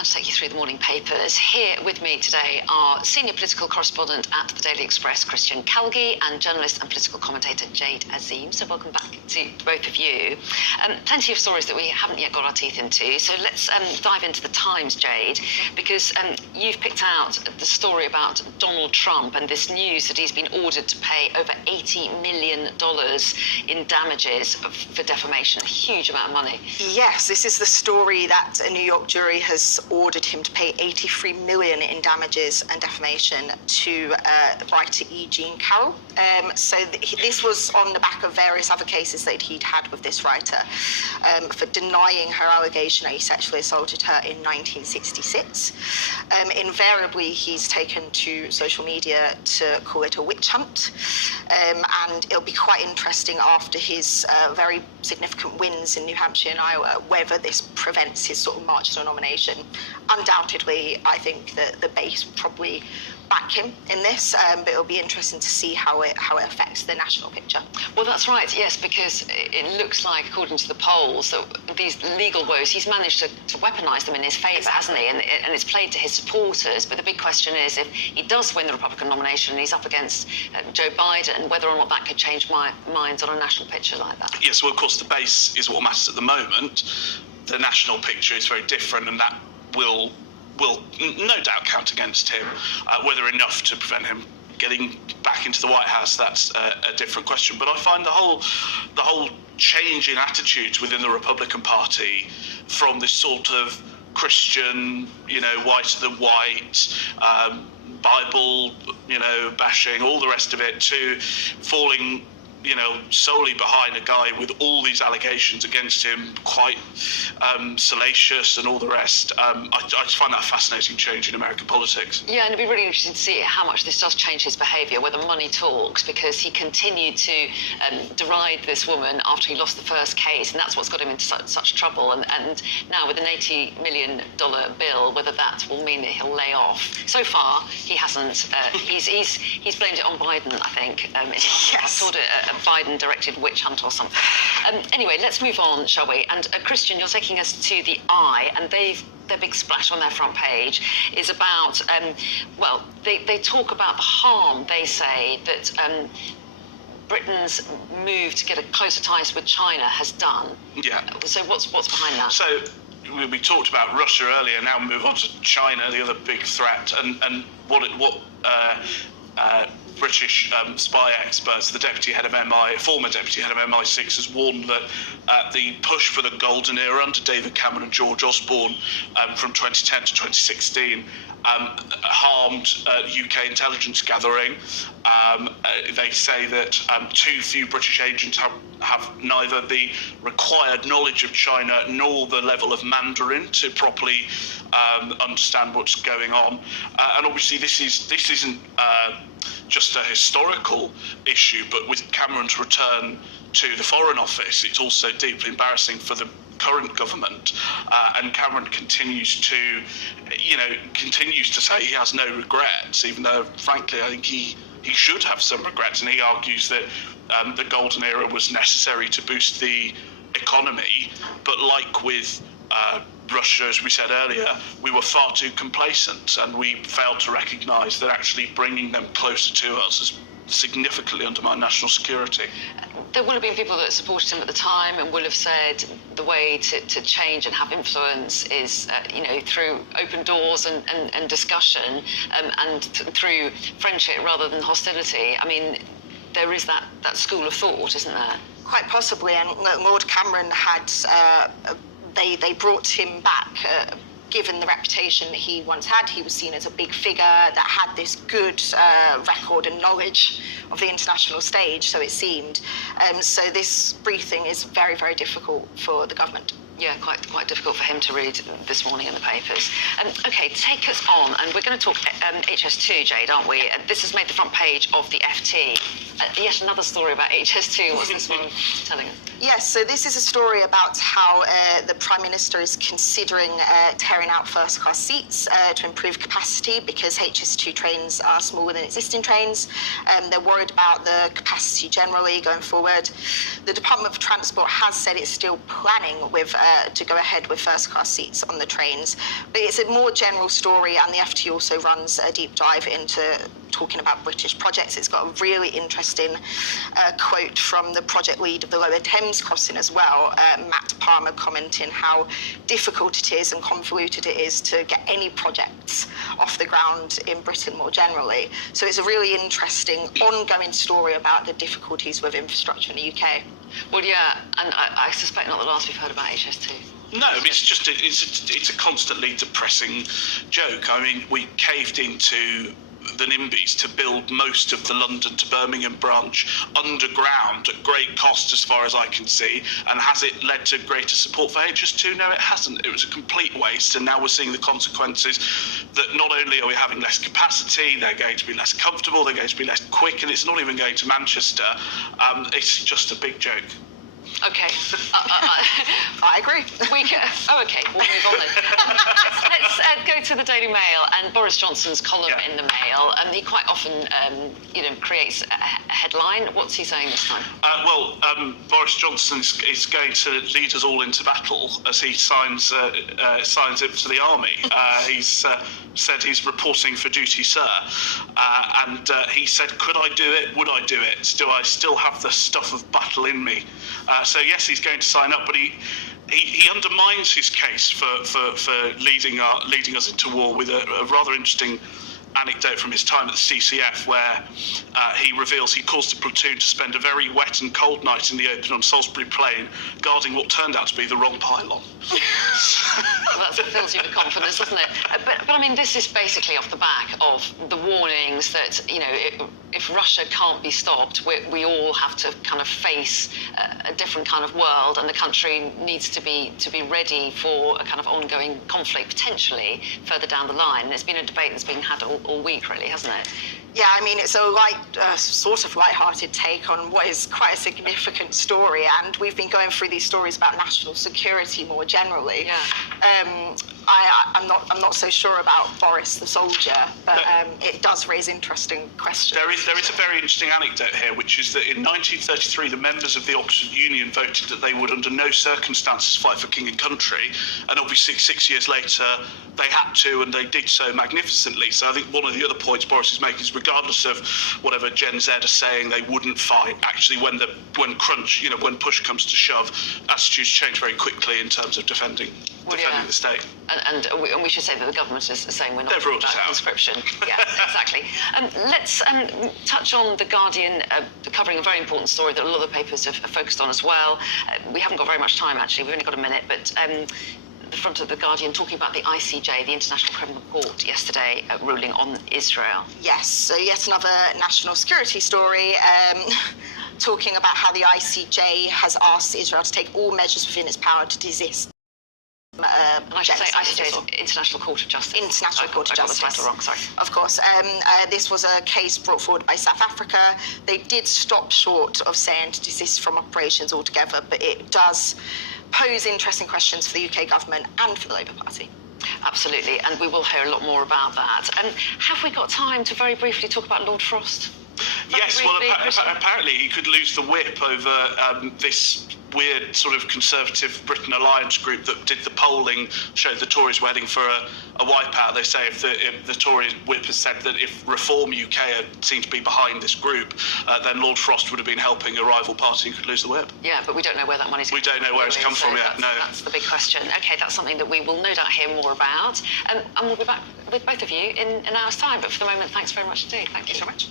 time to take you through the morning papers. Here with me today are senior political correspondent at the Daily Express, Christian Calgie, and journalist and political commentator Jade Azim. So welcome back to both of you. Plenty of stories that we haven't yet got our teeth into. So let's dive into the Times, Jade, because you've picked out the story about Donald Trump and this news that he's been ordered to pay over $80 million in damages for defamation. A huge amount of money. Yes, this is the story that a New York jury has ordered him to pay $83 million in damages and defamation to the writer E. Jean Carroll. This was on the back of various other cases that he'd had with this writer for denying her allegation that he sexually assaulted her in 1966. Invariably, he's taken to social media to call it a witch hunt, and it'll be quite interesting after his very significant wins in New Hampshire and Iowa whether this prevents his sort of march to a nomination. Undoubtedly, I think that the base probably back him in this, but it'll be interesting to see how it affects the national picture. Well, that's right, yes, because it looks like, according to the polls, that these legal woes, he's managed to weaponise them in his favour, hasn't he? And it's played to his supporters. But the big question is, if he does win the Republican nomination and he's up against Joe Biden, whether or not that could change minds on a national picture like that. Yes, well, of course, the base is what matters at the moment. The national picture is very different, and that will no doubt count against him. Whether enough to prevent him getting back into the White House, that's a different question. But I find the whole change in attitudes within the Republican Party from this sort of Christian, whiter than white, Bible, bashing, all the rest of it, to falling solely behind a guy with all these allegations against him, quite salacious and all the rest. I just find that a fascinating change in American politics. Yeah, and it'd be really interesting to see how much this does change his behaviour, whether money talks, because he continued to deride this woman after he lost the first case, and that's what's got him into such trouble. And now with an $80 million bill, whether that will mean that he'll lay off. So far, he hasn't. He's blamed it on Biden, I think. Yes. I thought a Biden-directed witch hunt or something. Anyway, let's move on, shall we? And Christian, you're taking us to the Eye, and their big splash on their front page is about, they talk about the harm, they say, that Britain's move to get closer ties with China has done. Yeah. So what's behind that? So we talked about Russia earlier. Now move on to China, the other big threat, and what British spy experts, the former deputy head of MI6, has warned that the push for the golden era under David Cameron and George Osborne from 2010 to 2016 harmed UK intelligence gathering. They say that too few British agents have neither the required knowledge of China nor the level of Mandarin to properly understand what's going on. And obviously this isn't just a historical issue, but with Cameron's return to the Foreign Office, it's also deeply embarrassing for the current government, and Cameron continues to say he has no regrets, even though, frankly, I think he should have some regrets, and he argues that the golden era was necessary to boost the economy, but like with Russia, as we said earlier, we were far too complacent, and we failed to recognise that actually bringing them closer to us has significantly undermined national security. There will have been people that supported him at the time and will have said the way to change and have influence is, through open doors and discussion, and through friendship rather than hostility. I mean, there is that school of thought, isn't there? Quite possibly, and Lord Cameron had... They brought him back, given the reputation that he once had. He was seen as a big figure that had this good record and knowledge of the international stage, so it seemed. So this briefing is very, very difficult for the government. Yeah, quite difficult for him to read this morning in the papers. OK, take us on, and we're going to talk HS2, Jade, aren't we? This has made the front page of the FT. yet another story about HS2. What's this one telling us? Yes, so this is a story about how the Prime Minister is considering tearing out first-class seats to improve capacity because HS2 trains are smaller than existing trains. They're worried about the capacity generally going forward. The Department of Transport has said it's still planning to go ahead with first-class seats on the trains, but it's a more general story, and the FT also runs a deep dive into talking about British projects. It's got a really interesting quote from the project lead of the Lower Thames crossing as well, Matt Palmer, commenting how difficult it is and convoluted it is to get any projects off the ground in Britain more generally. So it's a really interesting ongoing story about the difficulties with infrastructure in the UK. Well, yeah, and I suspect not the last we've heard about HS2. No, I mean, it's a constantly depressing joke. I mean, we caved into the NIMBYs to build most of the London to Birmingham branch underground at great cost as far as I can see, and has it led to greater support for HS2? No, it hasn't. It was a complete waste, and now we're seeing the consequences that not only are we having less capacity, they're going to be less comfortable, they're going to be less quick, and it's not even going to Manchester. It's just a big joke. Okay. I agree. Okay, we'll move on then. Let's go to the Daily Mail and Boris Johnson's column in the Mail. He quite often, creates a headline. What's he saying this time? Boris Johnson is going to lead us all into battle as he signs up to the army. He's said he's reporting for duty, sir. And he said, could I do it? Would I do it? Do I still have the stuff of battle in me? So yes, he's going to sign up, but he undermines his case for leading us into war with a rather interesting anecdote from his time at the CCF, where he reveals he caused the platoon to spend a very wet and cold night in the open on Salisbury Plain, guarding what turned out to be the wrong pylon. Well, that fills you with confidence, doesn't it? But I mean, this is basically off the back of the warnings that, if Russia can't be stopped, we all have to kind of face a different kind of world, and the country needs to be ready for a kind of ongoing conflict, potentially further down the line. And it's been a debate that's been had all week, really, hasn't it? Yeah, I mean, it's a sort of light-hearted take on what is quite a significant story, and we've been going through these stories about national security more generally. Yeah. I'm not so sure about Boris the soldier, but it does raise interesting questions. There is a very interesting anecdote here, which is that in 1933, the members of the Oxford Union voted that they would under no circumstances fight for king and country, and obviously 6 years later they had to, and they did so magnificently. So I think one of the other points Boris is making is, regardless of whatever Gen Z are saying, they wouldn't fight. Actually, when push comes to shove, attitudes change very quickly in terms of defending the state. And we should say that the government is saying we're not They've ruled about us out. conscription. Yeah, exactly. Let's touch on The Guardian, covering a very important story that a lot of the papers have focused on as well. We haven't got very much time, actually. We've only got a minute, but the front of The Guardian talking about the ICJ, the International Criminal Court, yesterday ruling on Israel. Yes, so yet another national security story. Talking about how the ICJ has asked Israel to take all measures within its power to desist. And I should say ICJ is International Court of Justice. International Court of Justice. I got the title wrong, sorry. Of course. This was a case brought forward by South Africa. They did stop short of saying to desist from operations altogether, but it does pose interesting questions for the UK government and for the Labour Party. Absolutely, and we will hear a lot more about that. Have we got time to very briefly talk about Lord Frost? Yes, well, apparently he could lose the whip over this weird sort of Conservative Britain Alliance group that did the polling, showed the Tories were heading for a wipeout. They say if the Tories whip has said that if Reform UK seemed to be behind this group, then Lord Frost would have been helping a rival party and could lose the whip. Yeah, but we don't know where that money's We don't know where it's come from yet, no. That's the big question. OK, that's something that we will no doubt hear more about. And we'll be back with both of you in an hour's time. But for the moment, thanks very much indeed. Thank you so much.